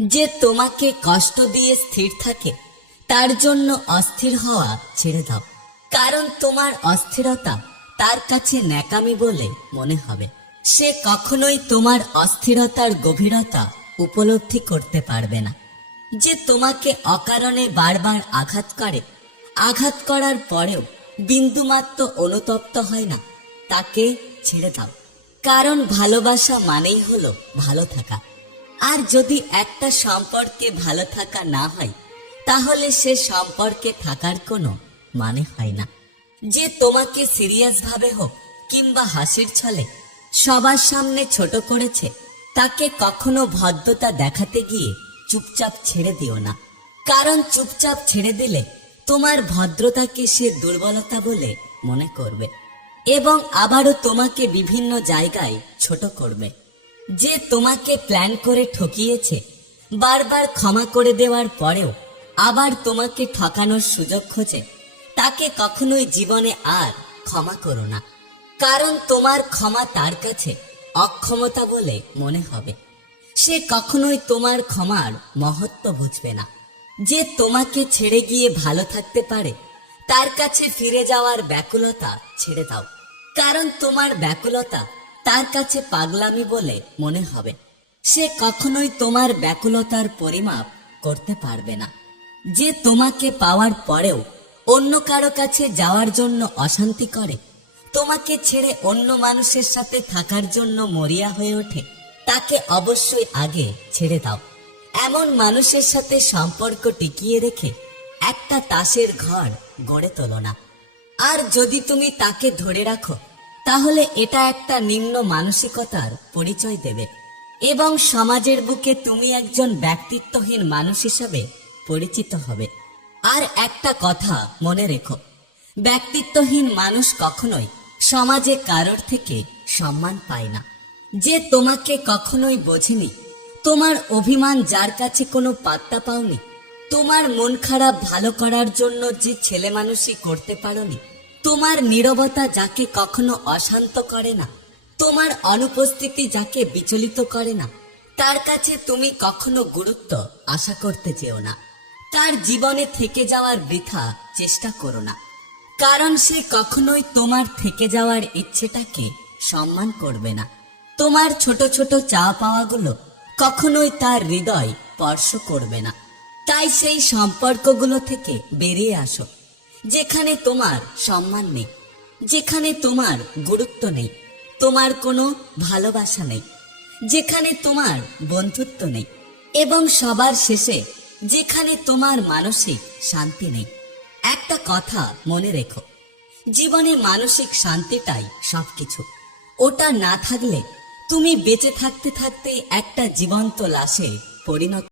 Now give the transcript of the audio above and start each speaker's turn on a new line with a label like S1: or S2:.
S1: যে তোমাকে কষ্ট দিয়ে স্থির থাকে, তার জন্য অস্থির হওয়া ছেড়ে দাও। কারণ তোমার অস্থিরতা তার কাছে ন্যাকামি বলে মনে হবে। সে কখনোই তোমার অস্থিরতার গভীরতা উপলব্ধি করতে পারবে না। যে তোমাকে অকারণে বারবার আঘাত করে, আঘাত করার পরেও বিন্দুমাত্র অনুতপ্ত হয় না, তাকে ছেড়ে দাও। কারণ ভালোবাসা মানেই হলো ভালো থাকা। আর যদি একটা সম্পর্কে ভালো থাকা না হয়, তাহলে সে সম্পর্কে থাকার কোনো মানে হয় না। যে তোমাকে সিরিয়াস ভাবে হোক কিংবা হাসির ছলে সবার সামনে ছোট করেছে, তাকে কখনো ভদ্রতা দেখাতে গিয়ে চুপচাপ ছেড়ে দিও না। কারণ চুপচাপ ছেড়ে দিলে তোমার ভদ্রতাকে সে দুর্বলতা বলে মনে করবে এবং আবারও তোমাকে বিভিন্ন জায়গায় ছোট করবে। যে তোমাকে প্ল্যান করে ঠকিয়েছে, বারবার ক্ষমা করে দেওয়ার পরেও আবার তোমাকে ঠকানোর সুযোগ খোঁজে, তাকে কখনোই জীবনে আর ক্ষমা করো না। কারণ তোমার ক্ষমা তার কাছে অক্ষমতা বলে মনে হবে। সে কখনোই তোমার ক্ষমার মহত্ব বুঝবে না। যে তোমাকে ছেড়ে গিয়ে ভালো থাকতে পারে, তার কাছে ফিরে যাওয়ার ব্যাকুলতা ছেড়ে দাও। কারণ তোমার ব্যাকুলতা তার কাছে পাগলামি বলে মনে হবে। সে কখনোই তোমার ব্যাকুলতার পরিমাপ করতে পারবে না। যে তোমাকে পাওয়ার পরেও অন্য কারও কাছে যাওয়ার জন্য অশান্তি করে, তোমাকে ছেড়ে অন্য মানুষের সাথে থাকার জন্য মরিয়া হয়ে ওঠে, তাকে অবশ্যই আগে ছেড়ে দাও। এমন মানুষের সাথে সম্পর্ক টিকিয়ে রেখে একটা তাসের ঘর গড়ে তোলো না। আর যদি তুমি তাকে ধরে রাখো তাহলে এটা একটা নিম্ন মানসিকতার পরিচয় দেবে। এবং সমাজের বুকে তুমি একজন ব্যক্তিত্বহীন মানুষ হিসাবে পরিচিত হবে। আর একটা কথা মনে রেখো, ব্যক্তিত্বহীন মানুষ কখনোই সমাজে কারোর থেকে সম্মান পায় না। যে তোমাকে কখনোই বোঝেনি, তোমার অভিমান যার কাছে কোনো পাত্তা পাওনি, তোমার মন খারাপ ভালো করার জন্য যে ছেলে মানুষই করতে পারোনি তোমার নীরবতা যাকে কখনো অশান্ত করে না, তোমার অনুপস্থিতি যাকে বিচলিত করে না, তার কাছে তুমি কখনো গুরুত্ব আশা করতে চেও না। তার জীবনে থেকে যাওয়ার বৃথা চেষ্টা করো না। কারণ সে কখনোই তোমার থেকে যাওয়ার ইচ্ছেটাকে সম্মান করবে না। তোমার ছোট ছোট চা পাওয়াগুলো কখনোই তার হৃদয় স্পর্শ করবে না। তাই সেই সম্পর্কগুলো থেকে বেরিয়ে আসো। যেখানে তোমার সম্মান নেই, যেখানে তোমার গুরুত্ব নেই, তোমার কোনো ভালোবাসা নেই, যেখানে তোমার বন্ধুত্ব নেই এবং সবার শেষে যেখানে তোমার মানসিক শান্তি নেই। একটা কথা মনে রেখো, জীবনে মানসিক শান্তিটাই সবকিছু। ওটা না থাকলে তুমি বেঁচে থাকতে থাকতে একটা জীবন্ত লাশে পরিণত